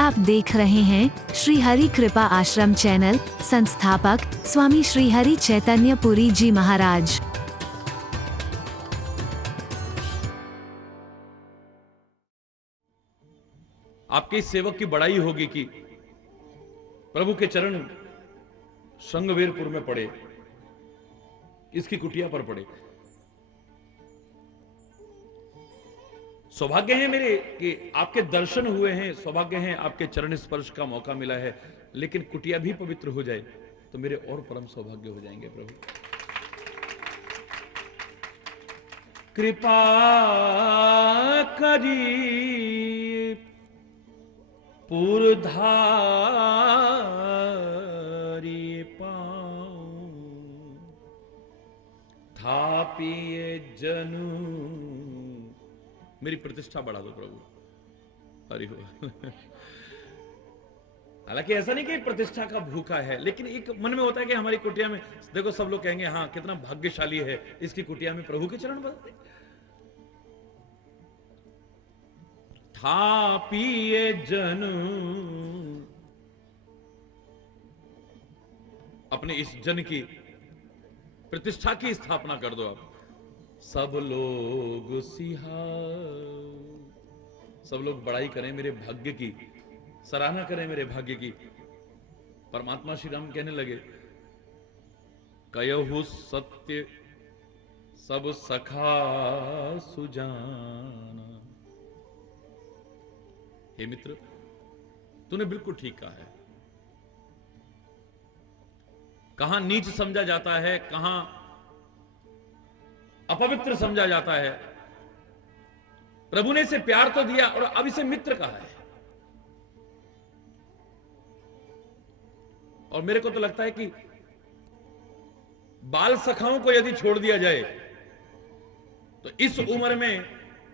आप देख रहे हैं श्री हरि कृपा आश्रम चैनल। संस्थापक स्वामी श्री हरि चैतन्य पुरी जी महाराज। आपके इस सेवक की बड़ाई होगी कि प्रभु के चरण संगवेरपुर में पड़े, इसकी कुटिया पर पड़े। सौभाग्य है मेरे कि आपके दर्शन हुए हैं, सौभाग्य है आपके चरण स्पर्श का मौका मिला है, लेकिन कुटिया भी पवित्र हो जाए तो मेरे और परम सौभाग्य हो जाएंगे। प्रभु कृपा करी पुरधारी पाऊं, थापिए जनु। मेरी प्रतिष्ठा बढ़ा दो प्रभु। हरि बोल। हालांकि ऐसा नहीं कि प्रतिष्ठा का भूखा है, लेकिन एक मन में होता है कि हमारी कुटिया में देखो, सब लोग कहेंगे हाँ कितना भाग्यशाली है, इसकी कुटिया में प्रभु के चरण बदलते। था पिए जन, अपने इस जन की प्रतिष्ठा की स्थापना कर दो आप। सब लोग सब लोग बड़ाई करें मेरे भाग्य की, सराहना करें मेरे भाग्य की। परमात्मा श्री राम कहने लगे, कयहु सत्य सब सखा सुजाना। हे मित्र, तूने बिल्कुल ठीक कहा है। कहां नीच समझा जाता है, कहां अपवित्र समझा जाता है। प्रभु ने इसे प्यार तो दिया और अब इसे मित्र कहा है। और मेरे को तो लगता है कि बाल सखाओं को यदि छोड़ दिया जाए तो इस उम्र में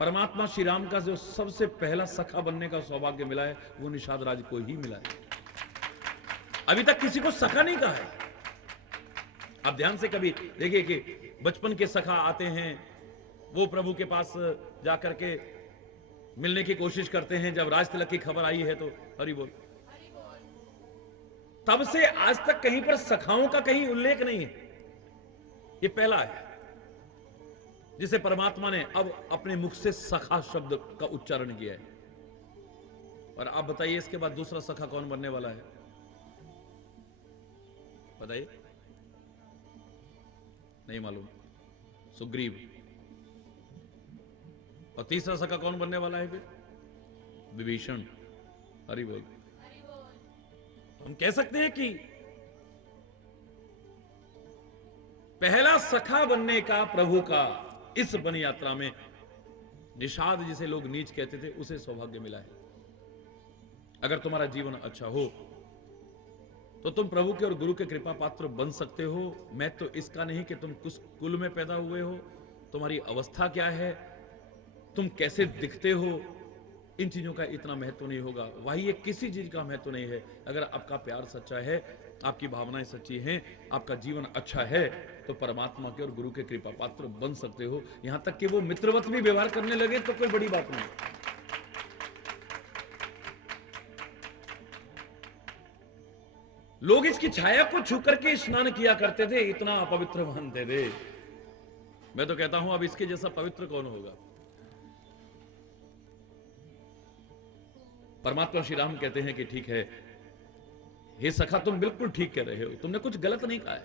परमात्मा श्री राम का जो सबसे पहला सखा बनने का सौभाग्य मिला है वो निषाद राज को ही मिला है। अभी तक किसी को सखा नहीं कहा है। आप ध्यान से कभी देखिए कि बचपन के सखा आते हैं, वो प्रभु के पास जाकर के मिलने की कोशिश करते हैं। जब राज तिलक की खबर आई है तो हरि बोल, तब से आज तक कहीं पर सखाओं का कहीं उल्लेख नहीं है। ये पहला है जिसे परमात्मा ने अब अपने मुख से सखा शब्द का उच्चारण किया है। और आप बताइए इसके बाद दूसरा सखा कौन बनने वाला है? बताइए, नहीं मालूम। सुग्रीव। और तीसरा सखा कौन बनने वाला है फिर? विभीषण। हरि बोल। हम कह सकते हैं कि पहला सखा बनने का प्रभु का इस वन यात्रा में निषाद, जिसे लोग नीच कहते थे, उसे सौभाग्य मिला है। अगर तुम्हारा जीवन अच्छा हो तो तुम प्रभु के और गुरु के कृपा पात्र बन सकते हो। मैं तो इसका नहीं कि तुम किस कुल में पैदा हुए हो, तुम्हारी अवस्था क्या है, तुम कैसे दिखते हो, इन चीजों का इतना महत्व नहीं होगा। वही किसी चीज का महत्व नहीं है। अगर आपका प्यार सच्चा है, आपकी भावनाएं सच्ची हैं, आपका जीवन अच्छा है, तो परमात्मा के और गुरु के कृपा पात्र बन सकते हो। यहां तक कि वो मित्रवत भी व्यवहार करने लगे तो कोई बड़ी बात नहीं। लोग इसकी छाया को छू करके स्नान किया करते थे, इतना अपवित्र मानते थे। मैं तो कहता हूं अब इसके जैसा पवित्र कौन होगा। परमात्मा श्री राम कहते हैं कि ठीक है हे सखा, तुम बिल्कुल ठीक कह रहे हो, तुमने कुछ गलत नहीं कहा है।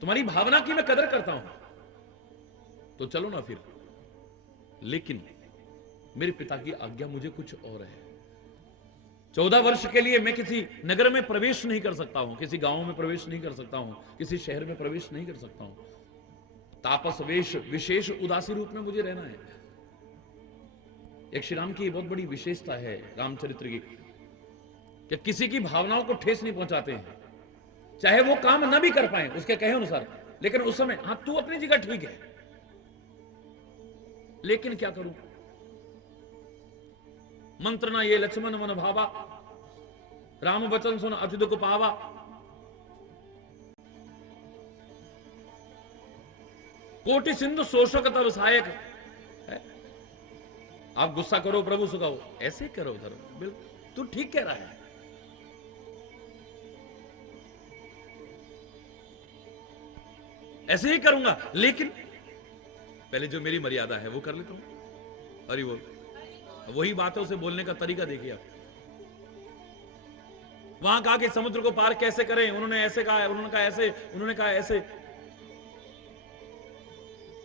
तुम्हारी भावना की मैं कदर करता हूं, तो चलो ना फिर। लेकिन मेरे पिता की आज्ञा मुझे कुछ और है। 14 वर्ष के लिए मैं किसी नगर में प्रवेश नहीं कर सकता हूं, किसी गांव में प्रवेश नहीं कर सकता हूं, किसी शहर में प्रवेश नहीं कर सकता हूं। तापस वेश विशेष उदासी रूप में मुझे रहना है। एक श्री राम की बहुत बड़ी विशेषता है रामचरित्र की, कि किसी की भावनाओं को ठेस नहीं पहुंचाते हैं, चाहे वो काम ना भी कर पाए उसके कहे अनुसार। लेकिन उस समय हाँ तू अपनी जगह ठीक है, लेकिन क्या करूं, मंत्र ना ये लक्ष्मण मन भावा, राम वचन सुन अति दुख पावा। कोटि सिंधु शोषक तब सहायक है। आप गुस्सा करो प्रभु सुखाओ, ऐसे करो धर्म, बिल्कुल तू ठीक कह रहा है। ऐसे ही करूंगा, लेकिन पहले जो मेरी मर्यादा है वो कर लेता हूं। अरे वो वही बात है, उसे बोलने का तरीका देखिए आप। वहां कहा कि समुद्र को पार कैसे करें, उन्होंने ऐसे कहा, उन्होंने कहा ऐसे, उन्होंने कहा ऐसे।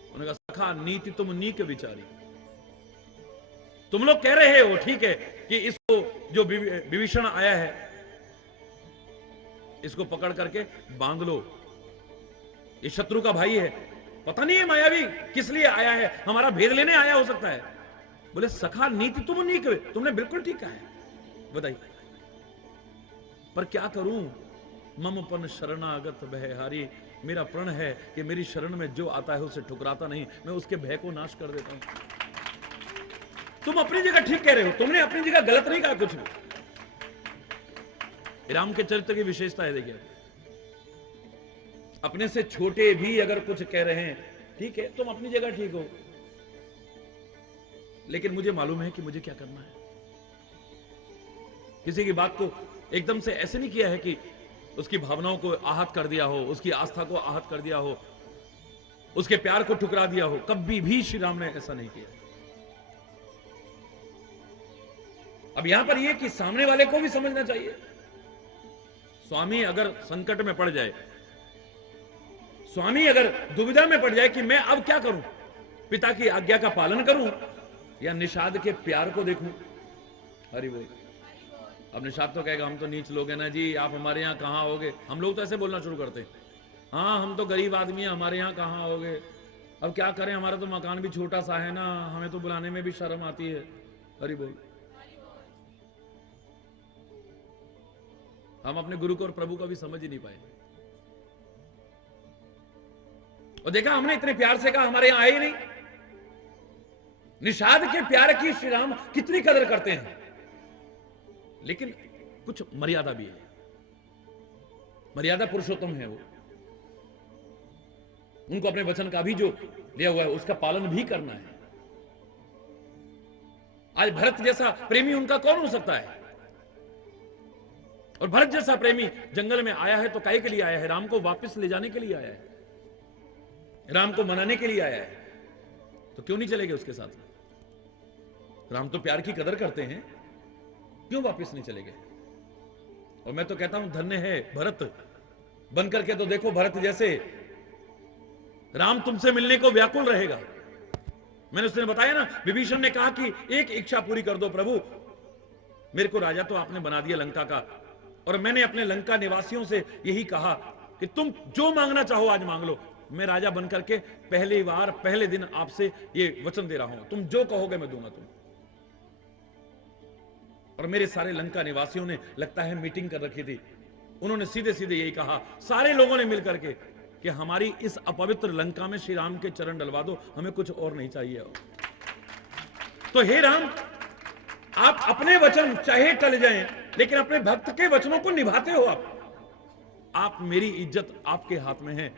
उन्होंने कहा सखा नीति तुम नीक विचारी, तुम लोग कह रहे हो ठीक है कि इसको जो विभीषण आया है इसको पकड़ करके बांध लो, ये शत्रु का भाई है, पता नहीं है मायावी किस लिए आया है, हमारा भेद लेने आया हो सकता है। बोले सखा नीति तुम नीक, तुमने बिल्कुल ठीक कहा है, बताइए पर क्या करूं, मम पन शरणागत भयहारी, मेरा प्रण है कि मेरी शरण में जो आता है उसे ठुकराता नहीं, मैं उसके भय को नाश कर देता हूं। तुम अपनी जगह ठीक कह रहे हो, तुमने अपनी जगह गलत नहीं कहा कुछ भी। राम के चरित्र की विशेषता है, देखिए अपने से छोटे भी अगर कुछ कह रहे हैं ठीक है, तुम अपनी जगह ठीक हो, लेकिन मुझे मालूम है कि मुझे क्या करना है। किसी की बात को एकदम से ऐसे नहीं किया है कि उसकी भावनाओं को आहत कर दिया हो, उसकी आस्था को आहत कर दिया हो, उसके प्यार को ठुकरा दिया हो, कभी भी श्री राम ने ऐसा नहीं किया। अब यहां पर यह कि सामने वाले को भी समझना चाहिए, स्वामी अगर संकट में पड़ जाए, स्वामी अगर दुविधा में पड़ जाए कि मैं अब क्या करूं, पिता की आज्ञा का पालन करूं या निषाद के प्यार को देखूं। हरि बोल। अब निषाद तो कहेगा हम तो नीच लोग हैं ना जी, आप हमारे यहां कहां होगे। हम लोग तो ऐसे बोलना शुरू करते हैं, हाँ हम तो गरीब आदमी हैं, हमारे यहां कहां होगे, अब क्या करें, हमारा तो मकान भी छोटा सा है ना, हमें तो बुलाने में भी शर्म आती है। हरि बोल। हम अपने गुरु को और प्रभु को भी समझ ही नहीं पाए, और देखा हमने इतने प्यार से कहा, हमारे यहां आए ही नहीं। निषाद के प्यार की श्री राम कितनी कदर करते हैं, लेकिन कुछ मर्यादा भी है, मर्यादा पुरुषोत्तम है वो, उनको अपने वचन का भी जो दिया हुआ है उसका पालन भी करना है। आज भरत जैसा प्रेमी उनका कौन हो सकता है, और भरत जैसा प्रेमी जंगल में आया है तो काहे के लिए आया है, राम को वापस ले जाने के लिए आया है, राम को मनाने के लिए आया है, तो क्यों नहीं चले गए उसके साथ। राम तो प्यार की कदर करते हैं, क्यों वापस नहीं चले गए। और मैं तो कहता हूं धन्य है भरत बनकर के, तो देखो भरत जैसे राम तुमसे मिलने को व्याकुल रहेगा। मैंने उसने बताया ना, विभीषण ने कहा कि एक इच्छा पूरी कर दो प्रभु, मेरे को राजा तो आपने बना दिया लंका का, और मैंने अपने लंका निवासियों से यही कहा कि तुम जो मांगना चाहो आज मांग लो, मैं राजा बनकर के पहली बार पहले दिन आपसे ये वचन दे रहा हूं, तुम जो कहोगे मैं दूंगा तुम। और मेरे सारे लंका निवासियों ने लगता है मीटिंग कर रखी थी, उन्होंने सीधे सीधे यही कहा, सारे लोगों ने मिलकर के कि हमारी इस अपवित्र लंका में श्री राम के चरण डलवा दो, हमें कुछ और नहीं चाहिए। तो हे राम, आप अपने वचन चाहे टल जाएं, लेकिन अपने भक्त के वचनों को निभाते हो आप मेरी इज्जत आपके हाथ में है,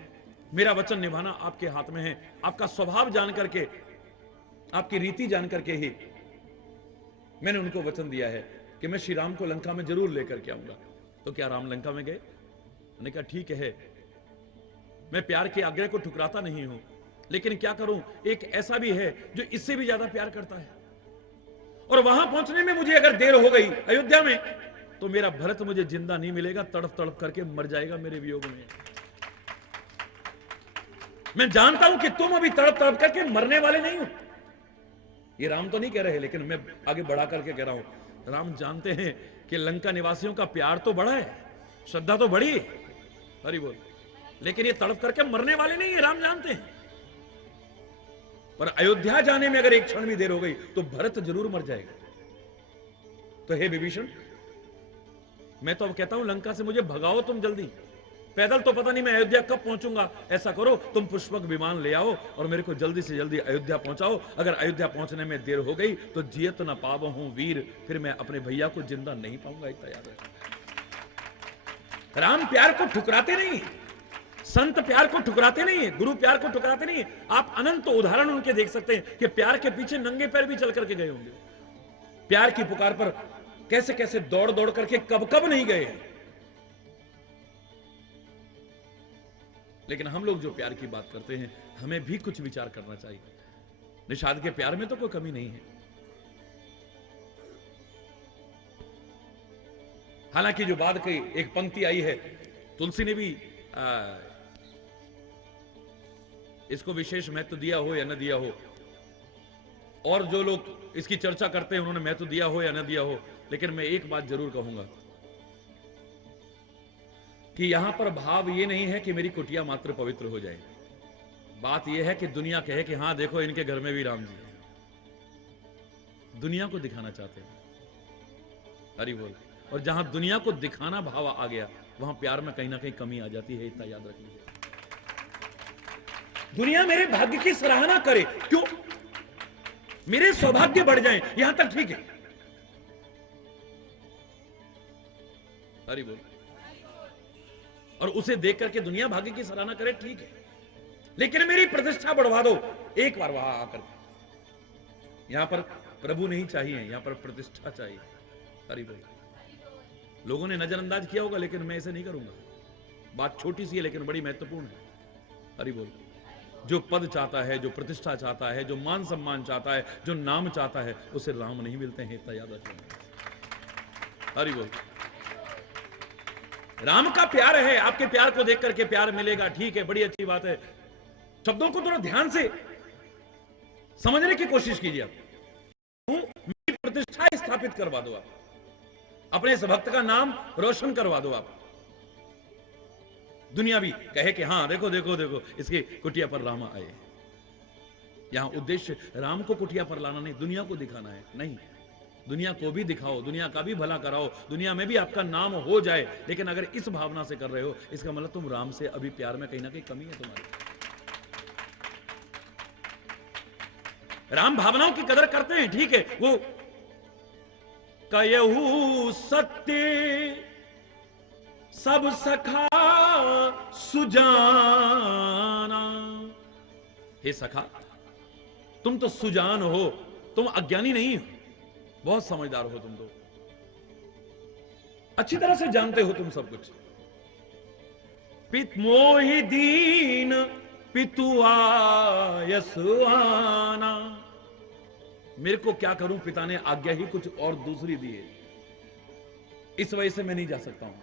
मेरा वचन निभाना आपके हाथ में है। आपका स्वभाव जान करके, आपकी रीति जान करके ही मैंने उनको वचन दिया है कि मैं श्री राम को लंका में जरूर लेकर के आऊंगा। तो क्या राम लंका में गए? उन्होंने कहा ठीक है, मैं प्यार के आग्रह को ठुकराता नहीं हूं, लेकिन क्या करूं, एक ऐसा भी है जो इससे भी ज्यादा प्यार करता है, और वहां पहुंचने में मुझे अगर देर हो गई अयोध्या में, तो मेरा भरत मुझे जिंदा नहीं मिलेगा, तड़प तड़प करके मर जाएगा मेरे वियोग में। मैं जानता हूं कि तुम अभी तड़प तड़प करके मरने वाले नहीं हो। ये राम तो नहीं कह रहे, लेकिन मैं आगे बढ़ा करके कह रहा हूं, राम जानते हैं कि लंका निवासियों का प्यार तो बड़ा है, श्रद्धा तो बड़ी है, हरि बोल, लेकिन ये तड़प करके मरने वाले नहीं है, राम जानते हैं। पर अयोध्या जाने में अगर एक क्षण भी देर हो गई तो भरत जरूर मर जाएगा। तो हे विभीषण, मैं तो अब कहता हूं लंका से मुझे भगाओ तुम जल्दी, पैदल तो पता नहीं मैं अयोध्या कब पहुंचूंगा, ऐसा करो तुम पुष्पक विमान ले आओ और मेरे को जल्दी से जल्दी अयोध्या पहुंचाओ। अगर अयोध्या पहुंचने में देर हो गई तो जियत न पाव हूं वीर, फिर मैं अपने भैया को जिंदा नहीं पाऊंगा। इतना याद है, राम प्यार को ठुकराते नहीं, संत प्यार को ठुकराते नहीं है, गुरु प्यार को ठुकराते नहीं है। आप अनंत उदाहरण उनके देख सकते हैं कि प्यार के पीछे नंगे पैर भी चल करके गए होंगे, प्यार की पुकार पर कैसे कैसे दौड़ दौड़ करके कब कब नहीं गए। लेकिन हम लोग जो प्यार की बात करते हैं, हमें भी कुछ विचार करना चाहिए। निषाद के प्यार में तो कोई कमी नहीं है। हालांकि जो बाद की एक पंक्ति आई है, तुलसी ने भी इसको विशेष महत्व दिया हो या न दिया हो, और जो लोग इसकी चर्चा करते हैं उन्होंने महत्व दिया हो या न दिया हो, लेकिन मैं एक बात जरूर कहूंगा कि यहां पर भाव ये नहीं है कि मेरी कुटिया मात्र पवित्र हो जाए। बात यह है कि दुनिया कहे कि हां देखो इनके घर में भी राम जी हैं। दुनिया को दिखाना चाहते हैं। हरि बोल। और जहां दुनिया को दिखाना भाव आ गया, वहां प्यार में कहीं ना कहीं कमी आ जाती है। इतना याद रखिए। दुनिया मेरे भाग्य की सराहना करे, क्यों? मेरे सौभाग्य बढ़ जाएं, यहां तक ठीक है। हरि बोल। और उसे देख करके दुनिया भाग्य की सराहना करे, ठीक है, लेकिन मेरी प्रतिष्ठा बढ़वा दो एक बार वहां आकर। यहां पर प्रभु नहीं चाहिए, यहां पर प्रतिष्ठा चाहिए। हरि बोल। लोगों ने नजरअंदाज किया होगा, लेकिन मैं ऐसे नहीं करूंगा। बात छोटी सी है लेकिन बड़ी महत्वपूर्ण है। हरि बोल। जो पद चाहता है, जो प्रतिष्ठा चाहता है, जो मान सम्मान चाहता है, जो नाम चाहता है, उसे राम नहीं मिलते हैं। इतना याद रखिए। हरि बोल। राम का प्यार है, आपके प्यार को देख करके प्यार मिलेगा, ठीक है, बड़ी अच्छी बात है। शब्दों को थोड़ा ध्यान से समझने की कोशिश कीजिए। आप मेरी प्रतिष्ठा स्थापित करवा दो, आप अपने इस भक्त का नाम रोशन करवा दो। आप दुनिया भी कहे कि हां देखो देखो देखो इसकी कुटिया पर राम आए। यहां उद्देश्य राम को कुटिया पर लाना नहीं, दुनिया को दिखाना है। नहीं, दुनिया को भी दिखाओ, दुनिया का भी भला कराओ, दुनिया में भी आपका नाम हो जाए। लेकिन अगर इस भावना से कर रहे हो, इसका मतलब तुम राम से अभी प्यार में कहीं ना कहीं कमी है तुम्हारी। राम भावनाओं की कदर करते हैं, ठीक है। वो कयहू सत्य सब सखा सुजाना। हे सखा, तुम तो सुजान हो, तुम अज्ञानी नहीं हो, बहुत समझदार हो तुम तो, अच्छी तरह से जानते हो तुम सब कुछ। पित मोहि दीन पितु आयसवाना। मेरे को क्या करूं, पिता ने आज्ञा ही कुछ और दूसरी दी है, इस वजह से मैं नहीं जा सकता हूं।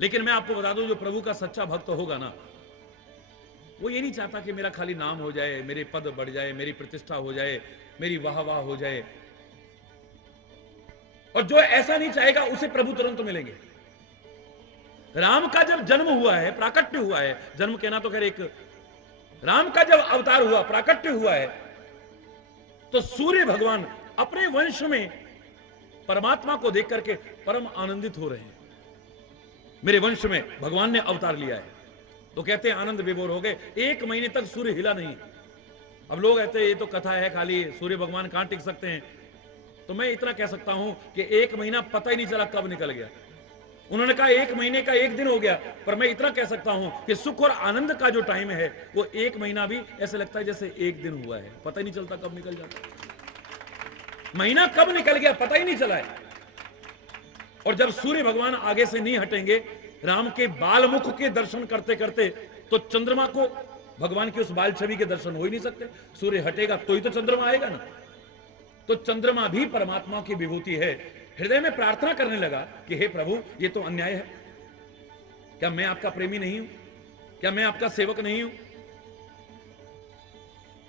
लेकिन मैं आपको बता दूं, जो प्रभु का सच्चा भक्त होगा ना, वो ये नहीं चाहता कि मेरा खाली नाम हो जाए, मेरे पद बढ़ जाए, मेरी प्रतिष्ठा हो जाए, मेरी वाह वाह हो जाए। और जो ऐसा नहीं चाहेगा उसे प्रभु तुरंत मिलेंगे। राम का जब जन्म हुआ है, प्राकट्य हुआ है, जन्म कहना तो खैर एक, राम का जब अवतार हुआ, प्राकट्य हुआ है, तो सूर्य भगवान अपने वंश में परमात्मा को देख करके परम आनंदित हो रहे हैं। मेरे वंश में भगवान ने अवतार लिया है, तो कहते हैं आनंद विभोर हो गए। 1 महीने तक सूर्य हिला नहीं। अब लोग कहते हैं ये तो कथा है खाली, सूर्य भगवान कहां टिक सकते हैं। तो मैं इतना कह सकता हूं कि 1 महीना पता ही नहीं चला कब निकल गया। उन्होंने कहा 1 महीने का 1 दिन हो गया, पर मैं इतना कह सकता हूं कि सुख और आनंद का जो टाइम है, वो 1 महीना भी ऐसे लगता है जैसे 1 दिन हुआ है, पता ही नहीं चलता कब निकल जाता। महीना कब निकल गया पता ही नहीं चला है। और जब सूर्य भगवान आगे से नहीं हटेंगे, राम के बाल मुख के दर्शन करते करते, तो चंद्रमा को भगवान की उस बाल छवि के दर्शन हो ही नहीं सकते। सूर्य हटेगा तो ही तो चंद्रमा आएगा ना। तो चंद्रमा भी परमात्मा की विभूति है। हृदय में प्रार्थना करने लगा कि हे प्रभु, ये तो अन्याय है। क्या मैं आपका प्रेमी नहीं हूं? क्या मैं आपका सेवक नहीं हूं?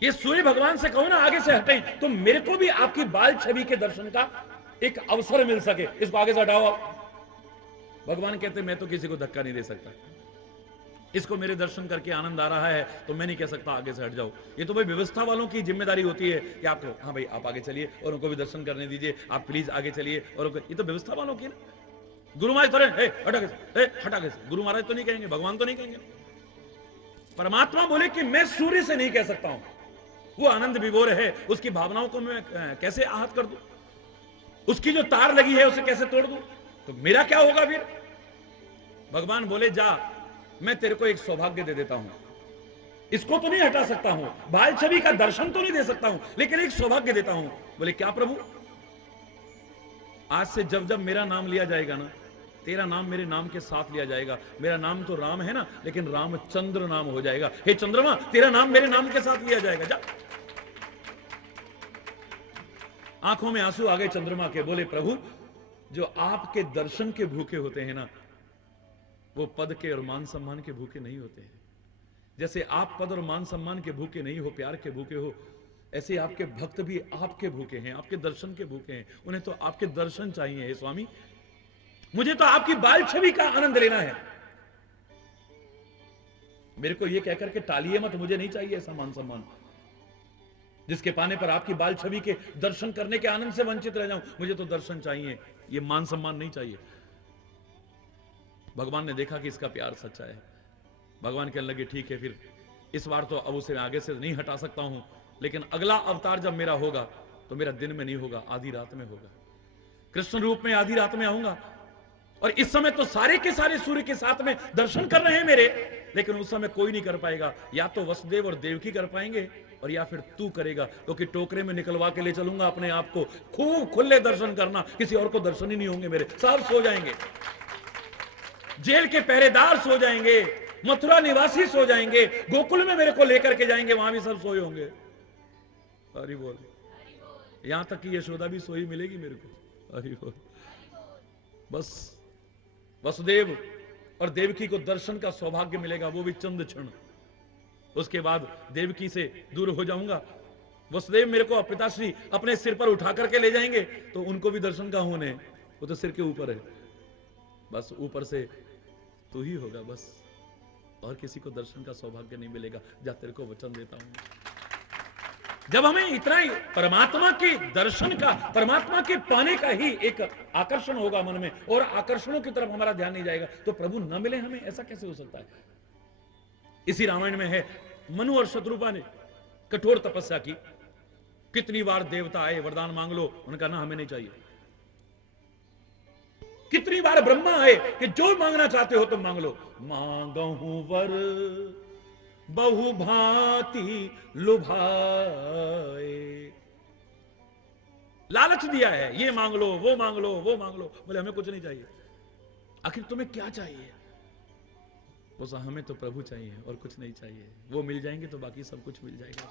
ये सूर्य भगवान से कहो ना आगे से हटें, तो मेरे को भी आपकी बाल छवि के दर्शन का एक अवसर मिल सके। इसको आगे से हटाओ आप। भगवान कहते मैं तो किसी को धक्का नहीं दे सकता। इसको मेरे दर्शन करके आनंद आ रहा है, तो मैं नहीं कह सकता आगे से हट जाओ। ये तो भाई व्यवस्था वालों की जिम्मेदारी होती है कि आपको, हाँ भाई आप आगे चलिए और उनको भी दर्शन करने दीजिए, आप प्लीज आगे चलिए। और ये तो व्यवस्था वालों की ना। गुरु महाराज तो हटा के, गुरु महाराज तो नहीं कहेंगे, भगवान तो नहीं कहेंगे। परमात्मा बोले कि मैं सूर्य से नहीं कह सकता हूं, वो आनंद विभोर है, उसकी भावनाओं को मैं कैसे आहत कर दूं, उसकी जो तार लगी है उसे कैसे तोड़ दूं। तो मेरा क्या होगा फिर? भगवान बोले जा, मैं तेरे को एक सौभाग्य दे देता हूं, इसको तो नहीं हटा सकता हूं, बाल छवि का दर्शन तो नहीं दे सकता हूं, लेकिन एक सौभाग्य देता हूं। बोले क्या प्रभु? आज से जब जब मेरा नाम लिया जाएगा ना, तेरा नाम मेरे नाम के साथ लिया जाएगा। मेरा नाम तो राम है ना, लेकिन रामचंद्र नाम हो जाएगा। हे चंद्रमा, तेरा नाम मेरे नाम के साथ लिया जाएगा, जा। आंखों में आंसू आ गए चंद्रमा के। बोले प्रभु, जो आपके दर्शन के भूखे होते हैं ना, वो पद के और मान सम्मान के भूखे नहीं होते हैं। जैसे आप पद और मान सम्मान के भूखे नहीं हो, प्यार के भूखे हो, ऐसे आपके भक्त भी आपके भूखे हैं, आपके दर्शन के भूखे हैं। उन्हें तो आपके दर्शन चाहिए। हे स्वामी, मुझे तो आपकी बाल छवि का आनंद लेना है। मेरे को यह कहकर के टालिए मत, मुझे नहीं चाहिए ऐसा मान सम्मान जिसके पाने पर आपकी बाल छवि के दर्शन करने के आनंद से वंचित रह जाऊं। मुझे तो दर्शन चाहिए, ये मान सम्मान नहीं चाहिए। भगवान ने देखा कि इसका प्यार सच्चा है। भगवान कहने लगे ठीक है, फिर इस बार तो अब उसे आगे से नहीं हटा सकता हूं, लेकिन अगला अवतार जब मेरा होगा तो मेरा दिन में नहीं होगा, आधी रात में होगा। कृष्ण रूप में आधी रात में आऊंगा। और इस समय तो सारे के सारे सूर्य के साथ में दर्शन कर रहे हैं मेरे, लेकिन उस समय कोई नहीं कर पाएगा। या तो वसुदेव और देवकी कर पाएंगे, और या फिर तू करेगा, क्योंकि टोकरे में निकलवा के ले चलूंगा अपने आप को। खूब खुले दर्शन करना, किसी और को दर्शन ही नहीं होंगे मेरे। सब सो जाएंगे, जेल के पहरेदार सो जाएंगे, मथुरा निवासी सो जाएंगे, गोकुल में मेरे को लेकर के जाएंगे, वहां भी सब सोए होंगे। हरि बोल। यहां तक कि यशोदा भी सोई मिलेगी मेरे को। हरि बोल। बस वसुदेव और देवकी को दर्शन का सौभाग्य मिलेगा, वो भी चंद क्षण। उसके बाद देवकी से दूर हो जाऊंगा। वसुदेव मेरे को पिताश्री अपने सिर पर उठा करके ले जाएंगे, तो उनको भी दर्शन का होने, वो तो सिर के ऊपर है। बस ऊपर से तू ही होगा, बस और किसी को दर्शन का सौभाग्य नहीं मिलेगा। जा, तेरे को वचन देता हूं। जब हमें इतना ही परमात्मा के दर्शन का, परमात्मा के पाने का ही एक आकर्षण होगा मन में, और आकर्षणों की तरफ हमारा ध्यान नहीं जाएगा, तो प्रभु न मिले हमें, ऐसा कैसे हो सकता है? इसी रामायण में है, मनु और शत्रुपा ने कठोर तपस्या की। कितनी बार देवता आए, वरदान मांग लो, उनका ना हमें नहीं चाहिए। कितनी बार ब्रह्मा आए कि जो मांगना चाहते हो तुम मांग लो। मांगहूं वर बहु भांति लुभाए, लालच दिया है, ये मांग लो, वो मांग लो, वो मांग लो। बोले हमें कुछ नहीं चाहिए। आखिर तुम्हें क्या चाहिए? वो हमें तो प्रभु चाहिए और कुछ नहीं चाहिए। वो मिल जाएंगे तो बाकी सब कुछ मिल जाएगा।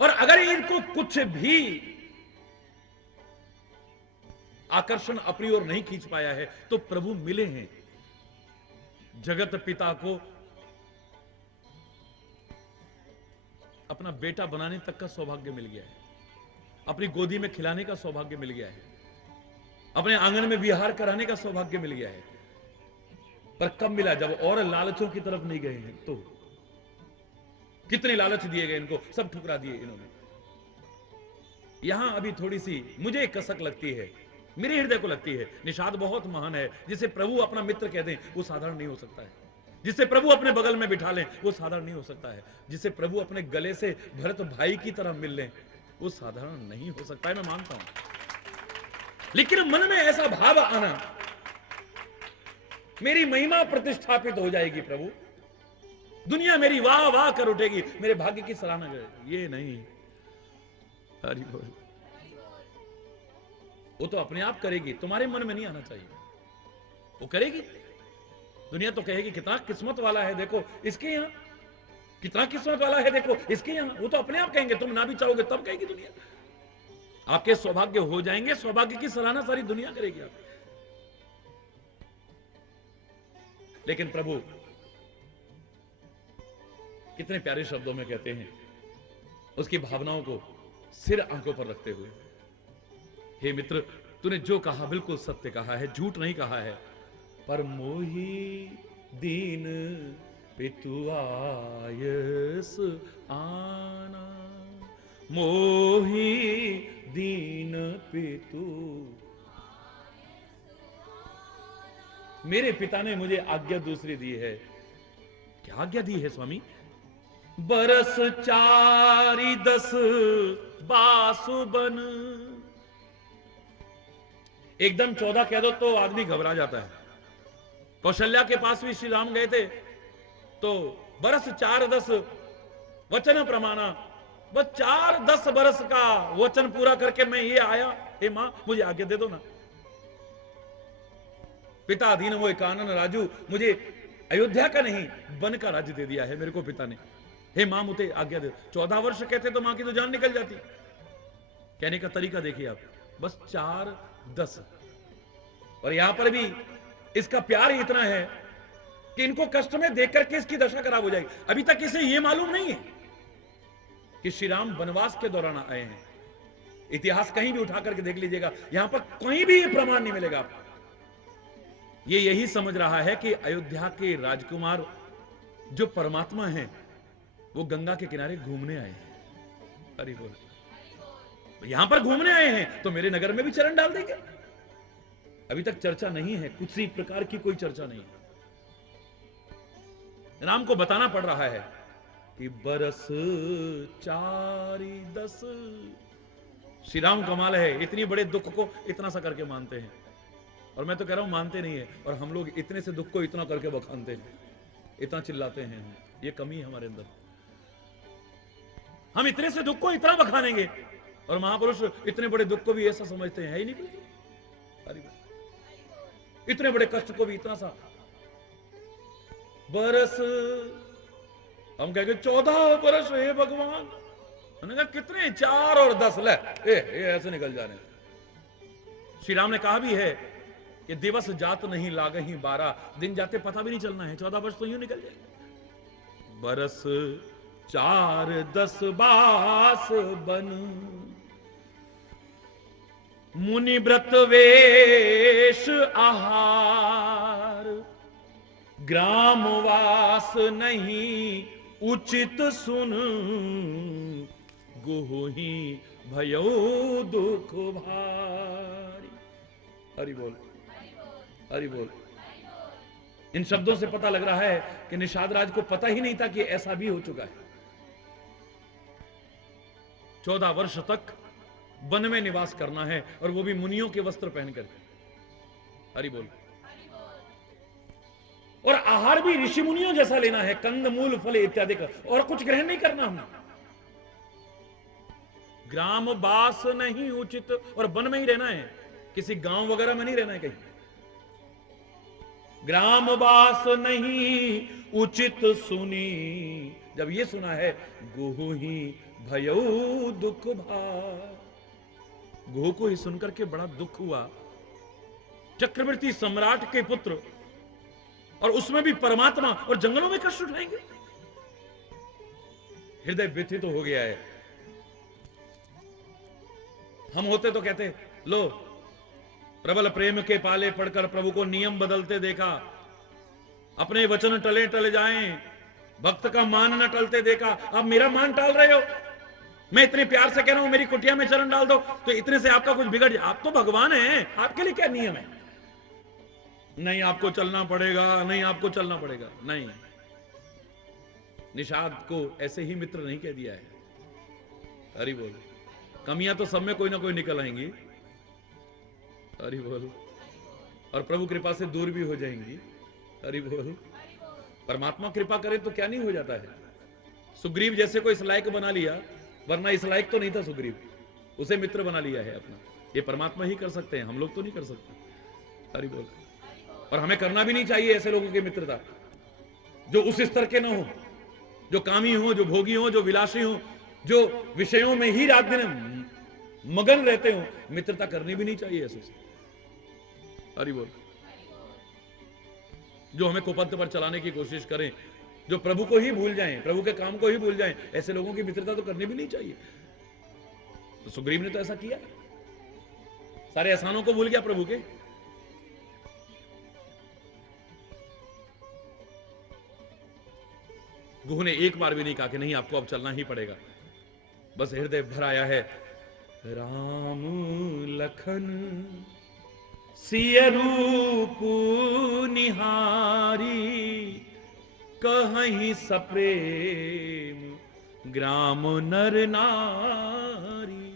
और अगर इनको कुछ भी आकर्षण अपनी ओर नहीं खींच पाया है, तो प्रभु मिले हैं। जगत पिता को अपना बेटा बनाने तक का सौभाग्य मिल गया है, अपनी गोदी में खिलाने का सौभाग्य मिल गया है, अपने आंगन में विहार कराने का सौभाग्य मिल गया है। पर कब मिला? जब और लालचों की तरफ नहीं गए हैं। तो कितने लालच दिए गए इनको, सब ठुकरा दिए इन्होंने। यहां अभी थोड़ी सी मुझे कसक लगती है, मेरे हृदय को लगती है। निषाद बहुत महान है। जिसे प्रभु अपना मित्र कह दें, वो साधारण नहीं हो सकता है। जिसे प्रभु अपने बगल में बिठा लें, वो साधारण नहीं हो सकता है। जिसे प्रभु अपने गले से भरत भाई की तरह मिल लें, वो साधारण नहीं हो सकता है, मैं मानता हूं। लेकिन मन में ऐसा भाव आना, मेरी महिमा प्रतिष्ठापित हो जाएगी प्रभु, दुनिया मेरी वाह वाह कर उठेगी, मेरे भाग्य की सराहना करेगी, ये नहीं। हरि बोल। वो तो अपने आप करेगी, तुम्हारे मन में नहीं आना चाहिए। वो करेगी। दुनिया तो कहेगी कितना किस्मत वाला है, देखो इसके यहां कितना किस्मत वाला है, देखो इसके यहां। वो तो अपने आप कहेंगे, तुम ना भी चाहोगे तब कहेगी दुनिया। आपके सौभाग्य हो जाएंगे, सौभाग्य की सराहना सारी दुनिया करेगी आप। लेकिन प्रभु कितने प्यारे शब्दों में कहते हैं, उसकी भावनाओं को सिर आंखों पर रखते हुए, हे मित्र, तूने जो कहा बिल्कुल सत्य कहा है, झूठ नहीं कहा है। पर मोही दीन पितु आयस आना, मोही दीन पितु। मेरे पिता ने मुझे आज्ञा दूसरी दी है। क्या आज्ञा दी है स्वामी? बरस 4 10 बासुबन एकदम 14 कह दो तो आदमी घबरा जाता है। कौशल्या के पास भी श्री राम गए थे तो बरस 4-10 वचन प्रमाणा, बस 4-10 बरस का वचन पूरा करके मैं ये आया, हे मां मुझे आगे दे दो ना। पिता दीन वो कानन राजू, मुझे अयोध्या का नहीं वन का राज्य दे दिया है मेरे को पिता ने, हे मां मुझे आज्ञा दे। 14 वर्ष कहते तो मां की तो जान निकल जाती। कहने का तरीका देखिए आप, बस 4-10। और यहां पर भी इसका प्यार ही इतना है कि इनको कष्ट में देख करके इसकी दशा खराब हो जाएगी। अभी तक इसे यह मालूम नहीं है कि श्री राम वनवास के दौरान आए हैं। इतिहास कहीं भी उठा करके देख लीजिएगा, यहां पर कहीं भी यह प्रमाण नहीं मिलेगा। ये यही समझ रहा है कि अयोध्या के राजकुमार जो परमात्मा हैं वो गंगा के किनारे घूमने आए हैं। हरि बोल। यहां पर घूमने आए हैं तो मेरे नगर में भी चरण डाल देंगे। अभी तक चर्चा नहीं है, कुछ सी प्रकार की कोई चर्चा नहीं है। राम को बताना पड़ रहा है कि बरस 4-10। श्री राम कमाल है, इतनी बड़े दुख को इतना सा करके मानते हैं। और मैं तो कह रहा हूं मानते नहीं है, और हम लोग इतने से दुख को इतना करके बखानते हैं, इतना चिल्लाते हैं। ये कमी है हमारे अंदर। हम इतने से दुख को इतना बखानेंगे और महापुरुष इतने बड़े दुख को भी ऐसा समझते हैं, है ही नहीं कुछ। इतने बड़े कष्ट को भी इतना सा बरस, हम कहेंगे 14 बरस हे भगवान। मैंने कहा कितने, 4 और 10 ले ऐसे निकल जाने। श्री राम ने कहा भी है कि दिवस जात नहीं लागही 12, दिन जाते पता भी नहीं चलना है। 14 वर्ष तो यूं निकल जाएंगे। बरस 4-10 बास बन, मुनि व्रत वेश आहार, ग्रामवास नहीं उचित सुन, गुहि भयो दुख भारी। हरि बोल, हरि बोल। इन शब्दों से पता लग रहा है कि निषाद राज को पता ही नहीं था कि ऐसा भी हो चुका है। 14 वर्ष तक वन में निवास करना है, और वो भी मुनियों के वस्त्र पहनकर। हरि बोल। और आहार भी ऋषि मुनियों जैसा लेना है, कंद मूल फल इत्यादि का, और कुछ ग्रहण नहीं करना हमने। ग्राम वास नहीं उचित, और वन में ही रहना है, किसी गांव वगैरह में नहीं रहना है कहीं। ग्राम वास नहीं उचित सुनी, जब ये सुना है गुहि भयऊ दुख भार। गुह को ही सुनकर के बड़ा दुख हुआ। चक्रवर्ती सम्राट के पुत्र, और उसमें भी परमात्मा, और जंगलों में कष्ट उठाएंगे। हृदय व्यथित हो गया है। हम होते तो कहते लो, प्रबल प्रेम के पाले पड़कर प्रभु को नियम बदलते देखा, अपने वचन टले टले जाएं, भक्त का मान न टलते देखा। आप मेरा मान टाल रहे हो, मैं इतने प्यार से कह रहा हूं मेरी कुटिया में चरण डाल दो, तो इतने से आपका कुछ बिगड़ जाए। आप तो भगवान हैं, आपके लिए क्या नियम है? नहीं आपको चलना पड़ेगा, नहीं आपको चलना पड़ेगा, नहीं। निषाद को ऐसे ही मित्र नहीं कह दिया है। हरि बोल। कमियां तो सब में कोई ना कोई निकल आएंगी। हरि बोल। और प्रभु कृपा से दूर भी हो जाएंगी। हरि बोल। परमात्मा कृपा करे तो क्या नहीं हो जाता है। सुग्रीव जैसे को इस लायक बना लिया, वरना इस लायक तो नहीं था सुग्रीव, उसे मित्र बना लिया है अपना। ये परमात्मा ही कर सकते हैं, हम लोग तो नहीं कर सकते। हरि बोल। और हमें करना भी नहीं चाहिए ऐसे लोगों की मित्रता, जो उस स्तर के ना हो, जो कामी हो, जो भोगी हो, जो विलासी हो, जो विषयों में ही रात दिन मगन रहते हो। मित्रता करनी भी नहीं चाहिए ऐसे से। हरि बोल। जो हमें कुपथ पर चलाने की कोशिश करें, जो प्रभु को ही भूल जाएं, प्रभु के काम को ही भूल जाएं, ऐसे लोगों की मित्रता तो करनी भी नहीं चाहिए। तो सुग्रीव ने तो ऐसा किया, सारे एहसानों को भूल गया प्रभु के। गुह ने एक बार भी नहीं कहा कि नहीं आपको अब चलना ही पड़ेगा। बस हृदय भर आया है, राम लखन सिय रूप निहारी, कहीं सप्रेम ग्राम नर नारी।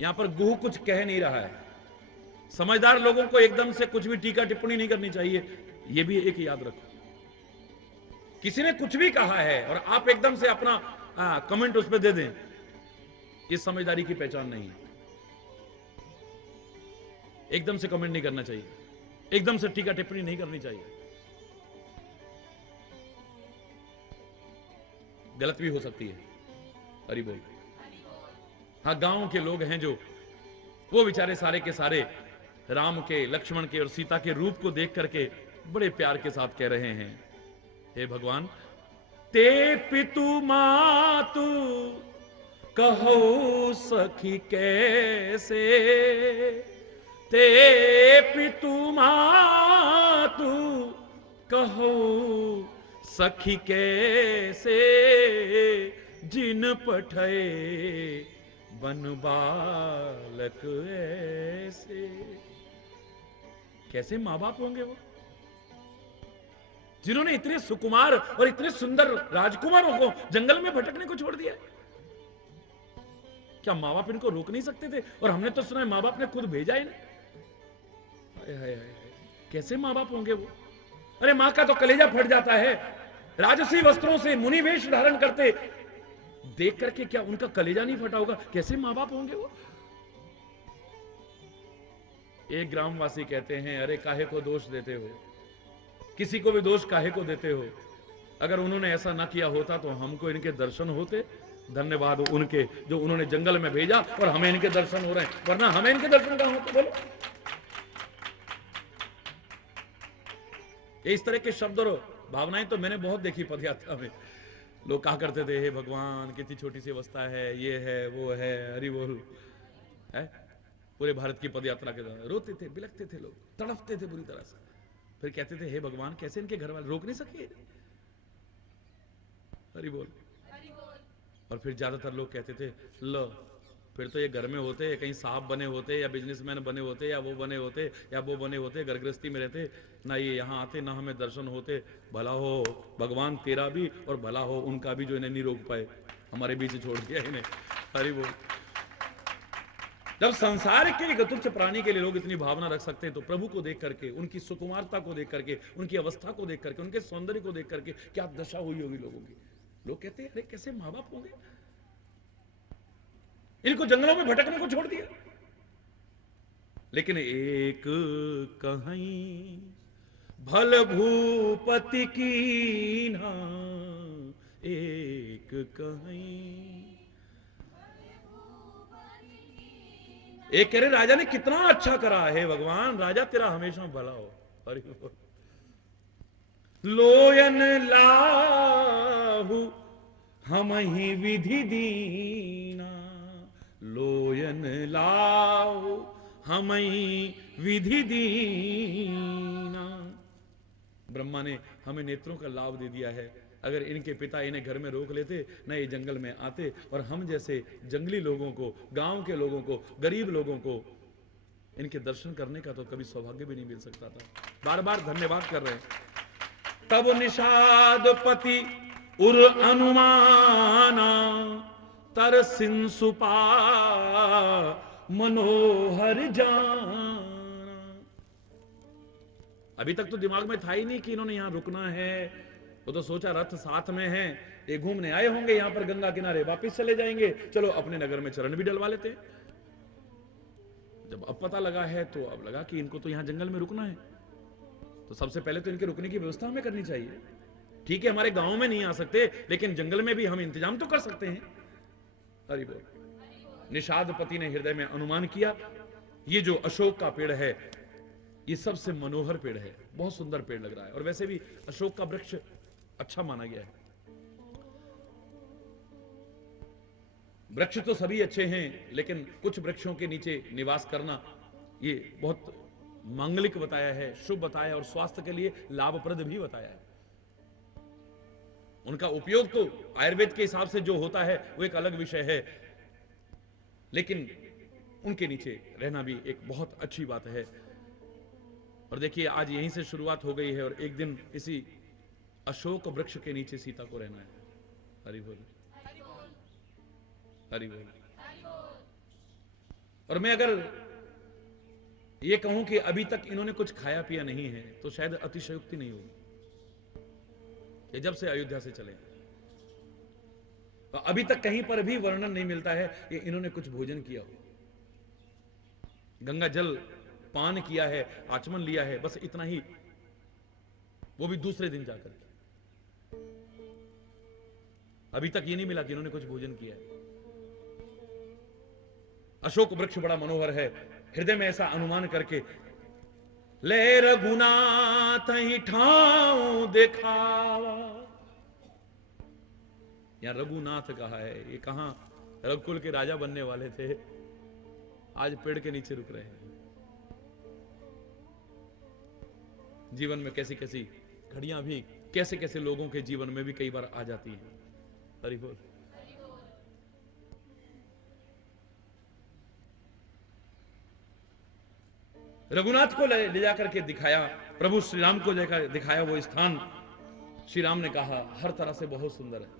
यहां पर गुह कुछ कह नहीं रहा है, समझदार लोगों को एकदम से कुछ भी टीका टिप्पणी नहीं करनी चाहिए, यह भी एक याद रखो। किसी ने कुछ भी कहा है और आप एकदम से अपना कमेंट उस पर दे दें, ये समझदारी की पहचान नहीं है। एकदम से कमेंट नहीं करना चाहिए, एकदम से टीका टिप्पणी नहीं करनी चाहिए। गलत भी हो सकती है। हरि बोल। हाँ, गांव के लोग हैं जो वो बेचारे सारे के सारे राम के, लक्ष्मण के और सीता के रूप को देख करके बड़े प्यार के साथ कह रहे हैं, हे भगवान, ते पितु मातु कहो सखी कैसे, ते पितु मातु कहो सखी कैसे, जिन पठे बन बालक ऐसे। कैसे मां बाप होंगे वो, जिन्होंने इतने सुकुमार और इतने सुंदर राजकुमारों को जंगल में भटकने को छोड़ दिया? क्या मां बाप इनको रोक नहीं सकते थे? और हमने तो सुना है मां बाप ने खुद भेजा इन्हें। हाय हाय हाय, कैसे मां बाप होंगे वो? अरे मां का तो कलेजा फट जाता है। राजसी वस्त्रों से मुनि वेश धारण करते देख करके क्या उनका कलेजा नहीं फटा होगा? कैसे मां बाप होंगे वो? एक ग्रामवासी कहते हैं, अरे काहे को दोष देते हो, किसी को भी दोष काहे को देते हो? अगर उन्होंने ऐसा ना किया होता तो हमको इनके दर्शन होते। धन्यवाद उनके जो उन्होंने जंगल में भेजा और हमें इनके दर्शन हो रहे हैं, वरना हमें इनके दर्शन कहां होते? बोलो। इस तरह के शब्द और भावनाएं तो मैंने बहुत देखी पदयात्रा में। लोग कहा करते थे, हे भगवान, कितनी छोटी सी अवस्था है, ये है वो है, हरि बोल है। पूरे भारत की पदयात्रा के दौरान रोते थे, बिलखते थे, लोग तड़पते थे बुरी तरह से। फिर कहते थे, हे भगवान, कैसे इनके घर वाले रोक नहीं सके? हरि बोल। और फिर ज्यादातर लोग कहते थे, लो फिर तो ये घर में होते, कहीं साहब बने होते, या बिजनेसमैन बने होते, या वो बने होते, या वो बने होते, घर गृहस्थी में रहते, ना ये यहाँ आते, ना हमें दर्शन होते। भला हो भगवान तेरा भी और भला हो उनका भी जो इन्हें नहीं रोक पाए, हमारे बीच छोड़ दिया इन्हें। हरि बोल। जब संसार के एक तुच्छ प्राणी के लिए लोग इतनी भावना रख सकते हैं, तो प्रभु को देख करके, उनकी सुकुमारता को देख करके, उनकी अवस्था को देख करके, उनके सौंदर्य को देख करके क्या दशा हुई होगी लोगों की। लोग कहते हैं, अरे कैसे मां बाप होंगे, इनको जंगलों में भटकने को छोड़ दिया। लेकिन एक कहीं भल भूपति की ना, एक कहीं। एक कह रहे, राजा ने कितना अच्छा करा है, भगवान राजा तेरा हमेशा भला हो। हरि बोल। लोयन लाहु हम ही विधि दीना, लोयन लाओ हम ही विधि दीना। ब्रह्मा ने हमें नेत्रों का लाभ दे दिया है। अगर इनके पिता इन्हें घर में रोक लेते, न ये जंगल में आते, और हम जैसे जंगली लोगों को, गांव के लोगों को, गरीब लोगों को इनके दर्शन करने का तो कभी सौभाग्य भी नहीं मिल सकता था। बार बार धन्यवाद कर रहे हैं। तब निषादपति उर अनुमाना, तर सिंसुपा मनोहर जाना। अभी तक तो दिमाग में था ही नहीं कि इन्होंने यहां रुकना है। वो तो सोचा रथ साथ में है, ये घूमने आए होंगे यहां पर गंगा किनारे, वापस चले जाएंगे, चलो अपने नगर में चरण भी डलवा लेते। जब अब पता लगा है तो अब लगा कि इनको तो यहां जंगल में रुकना है, तो सबसे पहले तो इनके रुकने की व्यवस्था हमें करनी चाहिए। ठीक है, हमारे गांव में नहीं आ सकते, लेकिन जंगल में भी हम इंतजाम तो कर सकते हैं। हरि बोल। निषादपति ने हृदय में अनुमान किया, ये जो अशोक का पेड़ है, ये सबसे मनोहर पेड़ है, बहुत सुंदर पेड़ लग रहा है। और वैसे भी अशोक का वृक्ष अच्छा माना गया है। वृक्ष तो सभी अच्छे हैं, लेकिन कुछ वृक्षों के नीचे निवास करना ये बहुत मांगलिक बताया है, शुभ बताया, और स्वास्थ्य के लिए लाभप्रद भी बताया है। उनका उपयोग तो आयुर्वेद के हिसाब से जो होता है वो एक अलग विषय है, लेकिन उनके नीचे रहना भी एक बहुत अच्छी बात है। और देखिए, आज यहीं से शुरुआत हो गई है, और एक दिन इसी अशोक वृक्ष के नीचे सीता को रहना है। हरि बोल, हरि बोल। और मैं अगर ये कहूं कि अभी तक इन्होंने कुछ खाया पिया नहीं है तो शायद अतिशयोक्ति नहीं होगी कि जब से अयोध्या से चले तो अभी तक कहीं पर भी वर्णन नहीं मिलता है कि इन्होंने कुछ भोजन किया हो, गंगा जल पान किया है, आचमन लिया है, बस इतना ही, वो भी दूसरे दिन जाकर के। अभी तक ये नहीं मिला कि इन्होंने कुछ भोजन किया है। अशोक वृक्ष बड़ा मनोहर है, हृदय में ऐसा अनुमान करके ले रघुनाथ ही ठाऊ दिखावा, यहां रघुनाथ कहा है, ये कहां रघुकुल के राजा बनने वाले थे, आज पेड़ के नीचे रुक रहे हैं। जीवन में कैसी कैसी घड़ियां भी कैसे कैसे लोगों के जीवन में भी कई बार आ जाती हैं। हरि बोल। रघुनाथ को ले जाकर के दिखाया, प्रभु श्री राम को लेकर दिखाया वो स्थान। श्री राम ने कहा हर तरह से बहुत सुंदर है।